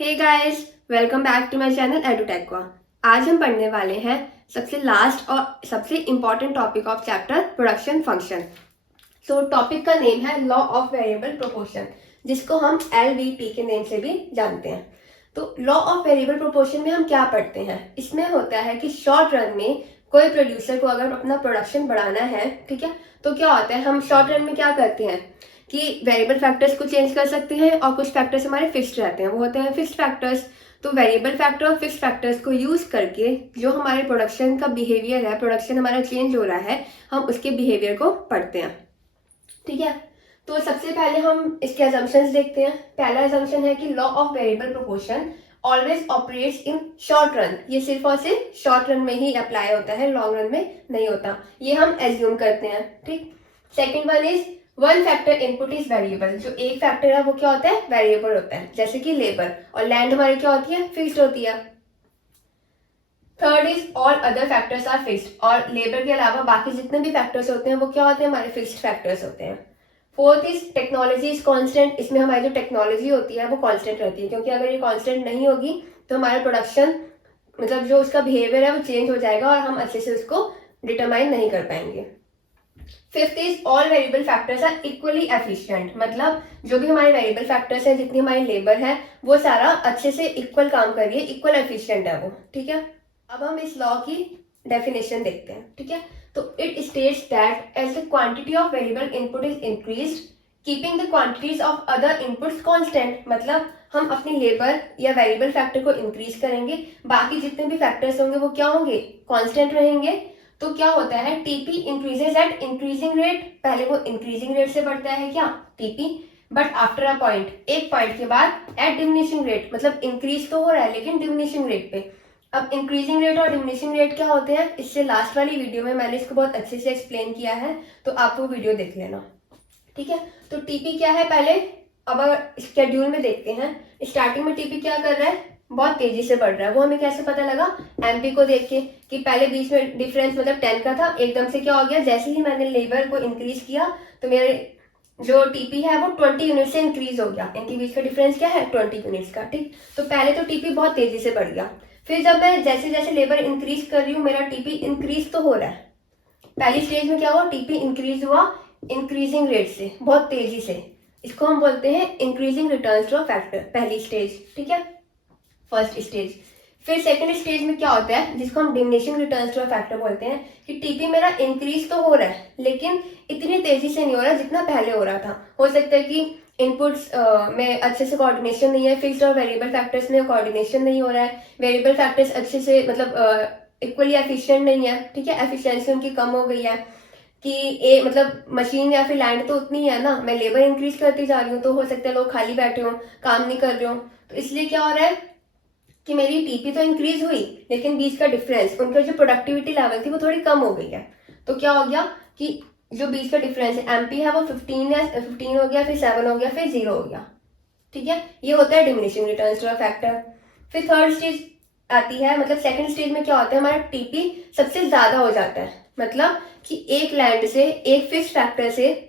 Hey guys, welcome back to my channel एडुटेक्वा। आज हम पढ़ने वाले हैं सबसे लास्ट और सबसे important topic of chapter production function. So topic का नेम है लॉ ऑफ वेरिएबल प्रोपोर्शन, जिसको हम LVP के नेम से भी जानते हैं। तो लॉ ऑफ वेरिएबल प्रोपोर्शन में हम क्या पढ़ते हैं? इसमें होता है कि शॉर्ट रन में कोई प्रोड्यूसर को अगर अपना प्रोडक्शन बढ़ाना है, ठीक है, तो क्या होता है, हम शॉर्ट रन में क्या करते हैं कि वेरिएबल फैक्टर्स को चेंज कर सकते हैं और कुछ फैक्टर्स हमारे फिक्स्ड रहते हैं, वो होते हैं फिक्स्ड फैक्टर्स। तो वेरिएबल फैक्टर और फिक्स्ड फैक्टर्स को यूज करके जो हमारे प्रोडक्शन का बिहेवियर है, प्रोडक्शन हमारा चेंज हो रहा है, हम उसके बिहेवियर को पढ़ते हैं। ठीक है, तो सबसे पहले हम इसके अजम्पशंस देखते हैं। पहला अजम्पशन है कि law of variable proportion always operates in short run. ये सिर्फ और सिर्फ शॉर्ट रन में ही अप्लाई होता है, लॉन्ग रन में नहीं होता, ये हम एज्यूम करते हैं। ठीक, second one is one factor input is variable. जो एक फैक्टर है वो क्या होता है, वेरिएबल होता है, जैसे कि लेबर, और लैंड हमारी क्या होती है, फिक्स्ड होती है। Third is all other factors are fixed, और लेबर के अलावा बाकी जितने भी फैक्टर्स होते हैं वो क्या होते हैं, हमारे फिक्स्ड फैक्टर्स होते हैं। Fourth is technology is constant. इसमें हमारी जो टेक्नोलॉजी होती है वो कांस्टेंट रहती है, क्योंकि अगर ये कांस्टेंट नहीं होगी तो हमारा प्रोडक्शन मतलब जो उसका बिहेवियर है वो चेंज हो जाएगा और हम अच्छे से उसको डिटरमाइन नहीं कर पाएंगे। Fifth is all variable factors are equally efficient. मतलब जो भी हमारे वेरिएबल फैक्टर्स हैं, जितनी हमारी लेबर है, वो सारा अच्छे से इक्वल काम कर रही है, इक्वल एफिशिएंट है वो। ठीक है, अब हम इस लॉ की डेफिनेशन देखते हैं। ठीक है, तो it states that as the quantity of variable input is increased keeping the quantities of other inputs constant. मतलब हम अपनी लेबर या वेरिएबल फैक्टर को इंक्रीज करेंगे, बाकी जितने भी फैक्टर्स होंगे वो क्या होंगे, कांस्टेंट रहेंगे। तो क्या होता है, TP increases at increasing rate. पहले वो इंक्रीजिंग रेट से बढ़ता है क्या, TP, but after a point, एक पॉइंट के बाद एट डिमिनिशिंग रेट। मतलब इंक्रीज तो हो रहा है लेकिन डिमिनिशिंग रेट पे। अब इंक्रीजिंग रेट और डिमिनिशिंग रेट क्या होते हैं, इससे लास्ट वाली वीडियो में मैंने इसको बहुत अच्छे से एक्सप्लेन किया है, तो आप वो वीडियो देख लेना। ठीक है, तो टीपी क्या है पहले, अब स्केड्यूल में देखते हैं। स्टार्टिंग में टीपी क्या कर रहा है, बहुत तेजी से बढ़ रहा है। वो हमें कैसे पता लगा, एमपी को देख के, कि पहले बीच में डिफरेंस मतलब 10 का था, एकदम से क्या हो गया, जैसे ही मैंने लेबर को इंक्रीज किया तो मेरे जो टीपी है वो 20 यूनिट से इंक्रीज हो गया। इनके बीच का डिफरेंस क्या है, 20 यूनिट्स का। ठीक, तो पहले तो टीपी बहुत तेजी से बढ़ गया, फिर जब मैं जैसे जैसे लेबर इंक्रीज कर रही हूँ, मेरा टीपी इंक्रीज तो हो रहा है। पहली स्टेज में क्या हुआ, टीपी इंक्रीज हुआ इंक्रीजिंग रेट से, बहुत तेजी से। इसको हम बोलते हैं increasing returns to a factor, पहली स्टेज। ठीक है, फर्स्ट स्टेज। फिर सेकंड स्टेज में क्या होता है, जिसको हम diminishing returns to a factor बोलते हैं, कि टीपी मेरा इंक्रीज तो हो रहा है लेकिन इतनी तेजी से नहीं हो रहा जितना पहले हो रहा था। हो सकता है कि इनपुट्स में अच्छे से कोऑर्डिनेशन नहीं है, फिक्स्ड और वेरिएबल फैक्टर्स में कोऑर्डिनेशन नहीं हो रहा है, वेरिएबल फैक्टर्स अच्छे से मतलब इक्वली एफिशिएंट नहीं है। ठीक है, एफिशिएंसी उनकी कम हो गई है कि मतलब मशीन या फिर लैंड तो उतनी है ना, मैं लेबर इंक्रीज करती जा रही हूँ, तो हो सकता है लोग खाली बैठे हों, काम नहीं कर रहे हो, तो इसलिए क्या हो रहा है कि मेरी टीपी तो इंक्रीज हुई लेकिन बीच का डिफरेंस, उनका जो प्रोडक्टिविटी लेवल थी वो थोड़ी कम हो गई है। तो क्या हो गया कि जो बीच का डिफरेंस है, एमपी है वो 15 हो गया, फिर 7 हो गया, फिर 0 हो गया। ठीक है, ये होता है diminishing returns to a factor. फिर थर्ड स्टेज आती है, मतलब सेकंड स्टेज में क्या होता है, हमारा टीपी सबसे ज्यादा हो जाता है। मतलब कि एक लैंड से, एक फिक्स फैक्टर से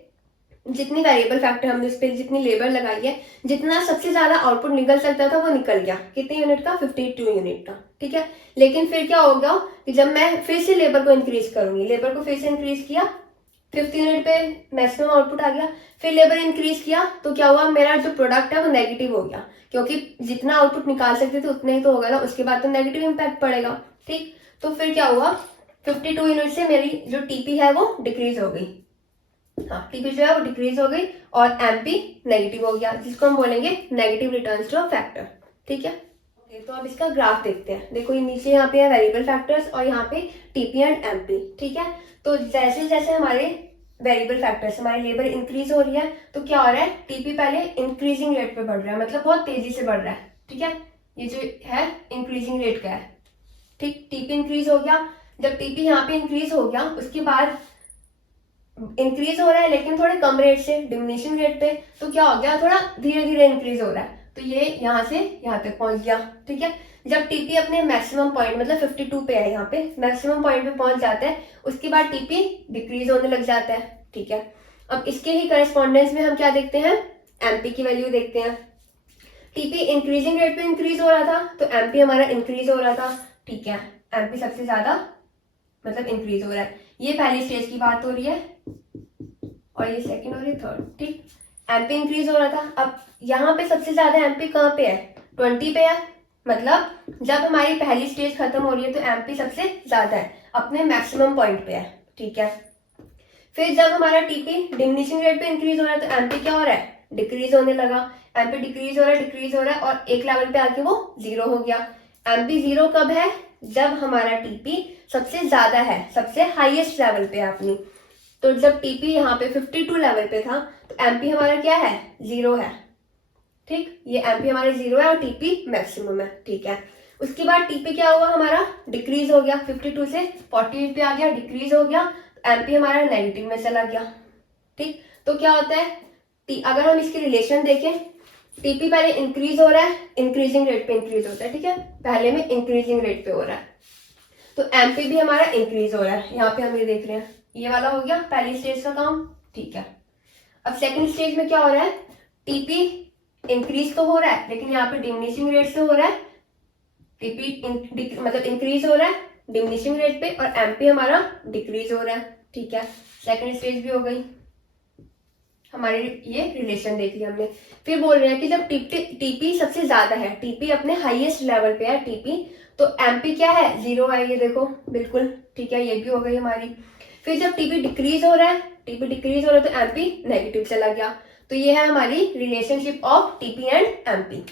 जितनी वेरिएबल फैक्टर हमने उस पर जितनी लेबर लगाई है, जितना सबसे ज्यादा आउटपुट निकल सकता था वो निकल गया। कितने यूनिट का, 52 यूनिट का। ठीक है, लेकिन फिर क्या होगा कि जब मैं फिर से लेबर को इंक्रीज करूंगी, लेबर को फिर से इंक्रीज किया, 50 यूनिट पे मैक्सिमम आउटपुट आ गया, फिर लेबर इंक्रीज किया तो क्या हुआ, मेरा जो प्रोडक्ट है वो नेगेटिव हो गया, क्योंकि जितना आउटपुट निकाल सकते थे उतना ही तो होगा ना, उसके बाद तो नेगेटिव इम्पैक्ट पड़ेगा। ठीक, तो फिर क्या हुआ, 52 यूनिट से मेरी जो टीपी है वो डिक्रीज हो गई। हाँ, टीपी जो है वो डिक्रीज हो गई और एमपी नेगेटिव हो गया, जिसको हम बोलेंगे negative returns to a factor. ठीक है, तो अब इसका ग्राफ देखते हैं। देखो ये नीचे यहाँ पे है वेरिएबल फैक्टर्स और यहाँ पे टीपी एंड एमपी। ठीक है, तो जैसे जैसे हमारे वेरिएबल फैक्टर्स, हमारी लेबर इंक्रीज हो रही है तो क्या हो रहा है, टीपी पहले इंक्रीजिंग रेट पे बढ़ रहा है, मतलब बहुत तेजी से बढ़ रहा है। ठीक है, ये जो है इंक्रीजिंग रेट का है। ठीक, टीपी इंक्रीज हो गया, जब टीपी यहाँ पे इंक्रीज हो गया उसके बाद इंक्रीज हो रहा है लेकिन थोड़े कम रेट से, डिमिनिशिंग रेट पे, तो क्या हो गया, थोड़ा धीरे धीरे इंक्रीज हो रहा है, तो ये यहाँ से यहाँ तक पहुंच गया। ठीक है, जब टीपी अपने मैक्सिमम पॉइंट मतलब 52 पे है, यहाँ पे मैक्सिमम पॉइंट पे पहुंच जाता है, उसके बाद टीपी डिक्रीज होने लग जाता है। ठीक है, अब इसके ही करस्पॉन्डेंस में हम क्या देखते हैं, एमपी की वैल्यू देखते हैं। टीपी इंक्रीजिंग रेट पे इंक्रीज हो रहा था तो एमपी हमारा इंक्रीज हो रहा था, ठीक है। एमपी सबसे ज्यादा मतलब इंक्रीज हो रहा है, ये पहली स्टेज की बात हो रही है और ये सेकंड और ये थर्ड, ठीक। एमपी इंक्रीज हो रहा था। अब यहाँ पे सबसे ज्यादा एमपी कहाँ पे है, 20 पे है, मतलब जब हमारी पहली स्टेज खत्म हो रही है तो एमपी सबसे ज्यादा है, अपने मैक्सिमम पॉइंट पे है, ठीक है। फिर जब हमारा टीपी डिमिनिशिंग रेट पे इंक्रीज हो रहा है तो एमपी क्या हो रहा है, डिक्रीज होने लगा। एमपी डिक्रीज हो रहा है और एक लेवल पे आके वो जीरो हो गया। एमपी जीरो कब है, जब हमारा टीपी सबसे ज्यादा है, सबसे हाईएस्ट लेवल पे है अपनी। तो जब टीपी यहाँ पे 52 लेवल पे था तो एमपी हमारा क्या है, जीरो है, ठीक। ये एमपी हमारे जीरो है और टीपी मैक्सिमम है, ठीक है। उसके बाद टीपी क्या हुआ, हमारा डिक्रीज हो गया, 52 से 48 पे आ गया, डिक्रीज हो गया, एमपी हमारा नेगेटिव में चला गया, ठीक। तो क्या होता है, अगर हम इसकी रिलेशन देखें, टीपी पहले इंक्रीज हो रहा है, इंक्रीजिंग रेट पे इंक्रीज होता है, ठीक है, पहले में इंक्रीजिंग रेट पे हो रहा है, तो एमपी भी हमारा इंक्रीज हो रहा है। यहाँ पे हम ये देख रहे हैं, ये वाला हो गया पहली स्टेज का काम, ठीक है। अब सेकंड स्टेज में क्या हो रहा है, टीपी इंक्रीज तो हो रहा है लेकिन यहाँ पे डिमिनिशिंग रेट से हो रहा है, टीपी मतलब इंक्रीज हो रहा है डिमिनिशिंग रेट पे और एमपी हमारा डिक्रीज हो रहा है, ठीक है। सेकंड स्टेज भी हो गई हमारी, ये रिलेशन देख लिया हमने। फिर बोल रहे हैं कि जब टीपी सबसे ज्यादा है, टीपी अपने हाईएस्ट लेवल पे है टीपी, तो एमपी क्या है, जीरो है, ये देखो बिल्कुल, ठीक है, ये भी हो गई हमारी। फिर जब टीपी डिक्रीज हो रहा है, टीपी डिक्रीज हो रहा है तो एमपी नेगेटिव चला गया। तो ये है हमारी relationship of TP and MP.